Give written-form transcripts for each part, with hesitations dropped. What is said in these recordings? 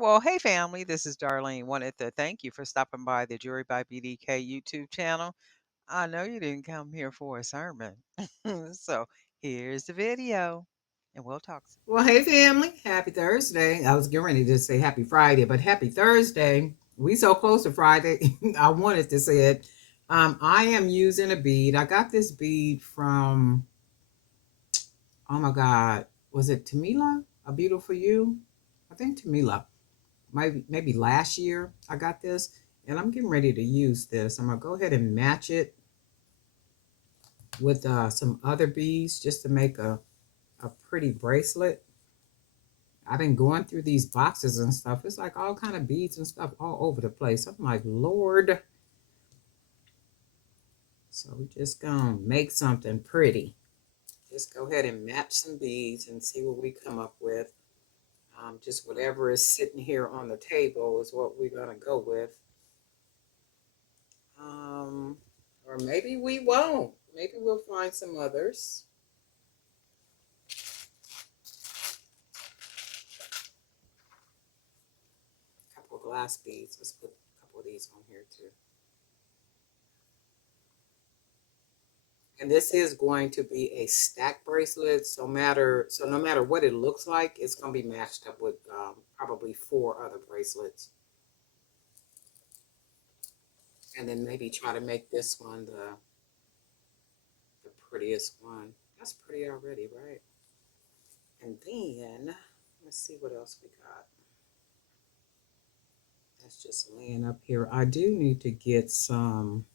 Well, hey family, this is Darlene. Wanted to thank you for stopping by the Jury by BDK YouTube channel. I know you didn't come here for a sermon. So here's the video and we'll talk. Well, hey family, happy Thursday. I was getting ready to say happy Friday, but happy Thursday. We so close to Friday. I wanted to say it. I am using a bead. I got this bead from, oh my God, was it Tamila? A Beautiful You? I think Tamila. Maybe last year I got this, and I'm getting ready to use this. I'm gonna go ahead and match it with some other beads just to make a pretty bracelet. I've been going through these boxes and stuff. It's like all kind of beads and stuff all over the place. I'm like, Lord. So we just gonna make something pretty. Just go ahead and match some beads and see what we come up with. Just whatever is sitting here on the table is what we're gonna go with. Or maybe we won't. Maybe we'll find some others. A couple of glass beads. Let's put a couple of these on here too. And this is going to be a stack bracelet. So no matter what it looks like, it's going to be matched up with probably 4 other bracelets. And then maybe try to make this one the prettiest one. That's pretty already, right? And then let's see what else we got. That's just laying up here. I do need to get some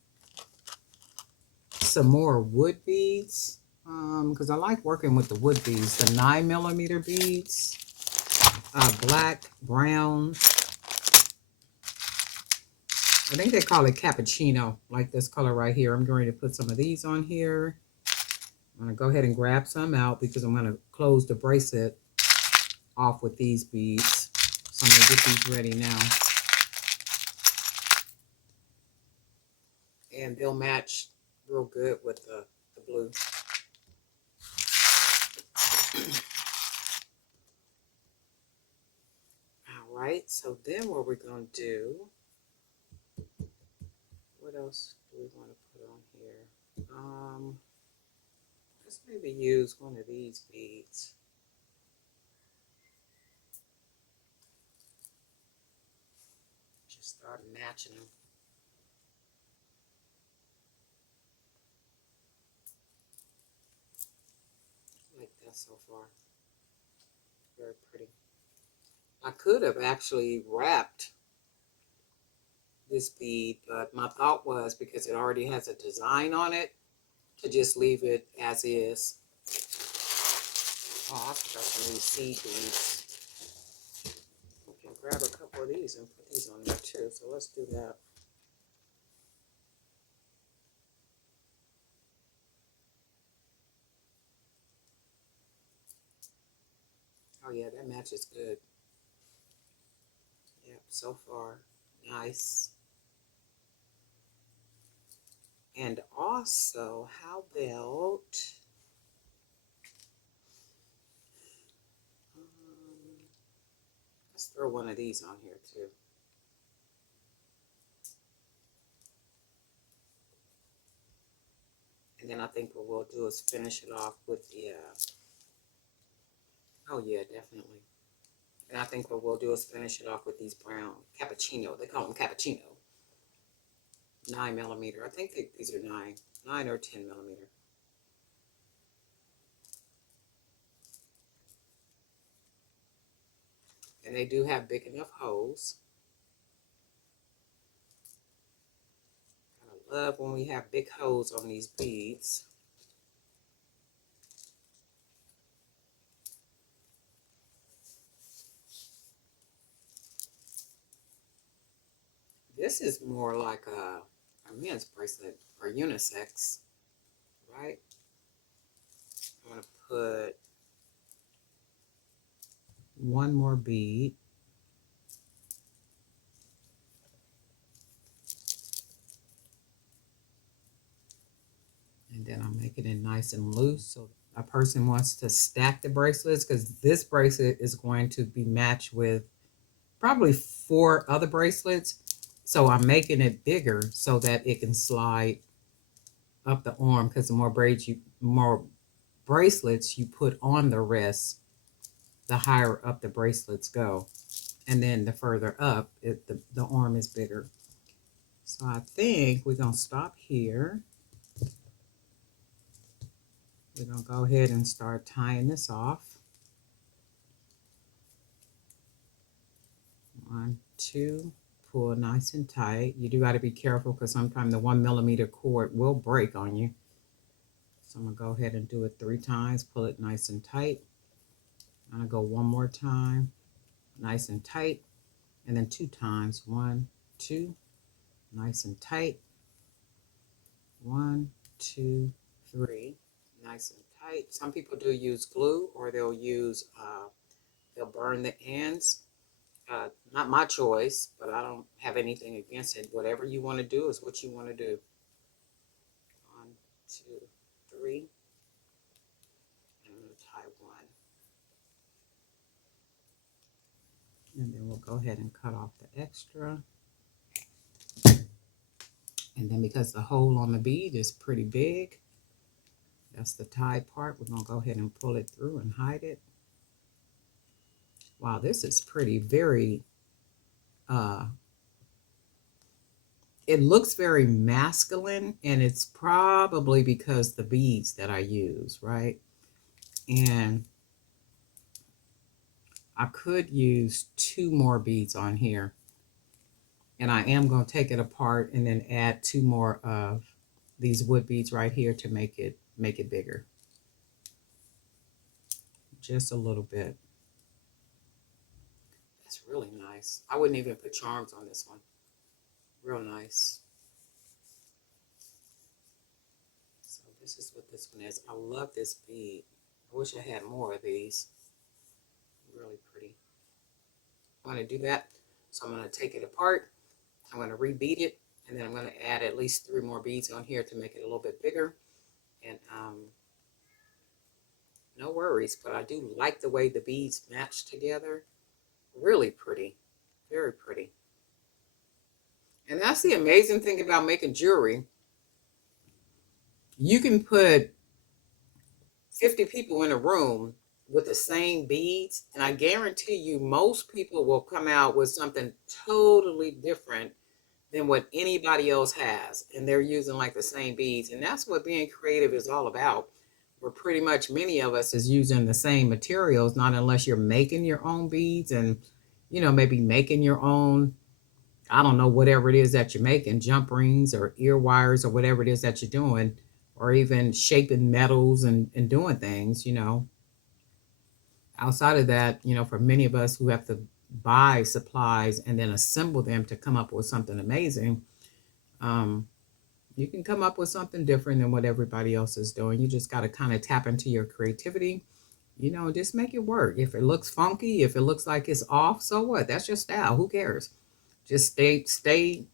more wood beads because I like working with the wood beads, the 9mm beads, black, brown. I think they call it cappuccino, like this color right here. I'm going to put some of these on here. I'm going to go ahead and grab some out because I'm going to close the bracelet off with these beads. So I'm going to get these ready now. And they'll match real good with the blue. All right, so then what we're going to do, what else do we want to put on here? Let's maybe use one of these beads. Just start matching them. I like that so far. Very pretty. I could have actually wrapped this bead, but my thought was because it already has a design on it, to just leave it as is. Oh, I forgot some of these seed beads. We can grab a couple of these and put these on there too, so let's do that. Oh yeah, that matches good. Yep, so far, nice. And also, how about let's throw one of these on here too. And then I think what we'll do is finish it off with the, oh yeah, definitely. And I think what we'll do is finish it off with these brown cappuccino. They call them cappuccino. 9mm. I think these are 9 or 10mm. And they do have big enough holes. I love when we have big holes on these beads. This is more like a men's bracelet or unisex, right? I'm going to put one more bead. And then I'm making it nice and loose so a person wants to stack the bracelets, because this bracelet is going to be matched with probably 4 other bracelets. So I'm making it bigger so that it can slide up the arm, because the more bracelets you put on the wrist, the higher up the bracelets go. And then the further up, the arm is bigger. So I think we're going to stop here. We're going to go ahead and start tying this off. 1, 2, pull nice and tight. You do got to be careful because sometimes the 1mm cord will break on you. So I'm going to go ahead and do it 3 times. Pull it nice and tight. I'm going to go one more time, nice and tight. And then 2 times. 1, 2, nice and tight. 1, 2, 3, nice and tight. Some people do use glue, or they'll burn the ends. Not my choice, but I don't have anything against it. Whatever you want to do is what you want to do. 1, 2, 3. And I'm going to tie 1. And then we'll go ahead and cut off the extra. And then because the hole on the bead is pretty big, that's the tied part, we're going to go ahead and pull it through and hide it. Wow, this is pretty, it looks very masculine, and it's probably because the beads that I use, right? And I could use 2 more beads on here. And I am going to take it apart and then add 2 more of these wood beads right here to make it bigger. Just a little bit. That's really nice. I wouldn't even put charms on this one. Real nice. So this is what this one is. I love this bead. I wish I had more of these. Really pretty. I'm going to do that. So I'm going to take it apart. I'm going to rebead it. And then I'm going to add at least 3 more beads on here to make it a little bit bigger. And no worries. But I do like the way the beads match together. Really pretty. Very pretty. And that's the amazing thing about making jewelry. You can put 50 people in a room with the same beads, and I guarantee you most people will come out with something totally different than what anybody else has, and they're using like the same beads. And that's what being creative is all about. Where pretty much many of us is using the same materials, not unless you're making your own beads and maybe making your own, I don't know, whatever it is that you're making, jump rings or ear wires or whatever it is that you're doing, or even shaping metals and doing things. Outside of that, for many of us who have to buy supplies and then assemble them to come up with something amazing, you can come up with something different than what everybody else is doing. You just got to kind of tap into your creativity, just make it work. If it looks funky, if it looks like it's off, so what? That's your style. Who cares? Just stay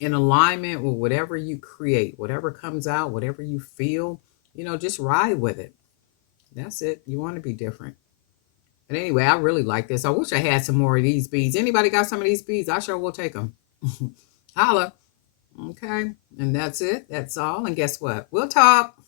in alignment with whatever you create, whatever comes out, whatever you feel, just ride with it. That's it. You want to be different. But anyway, I really like this. I wish I had some more of these beads. Anybody got some of these beads? I sure will take them. Holla. Okay. And that's it. That's all. And guess what? We'll talk.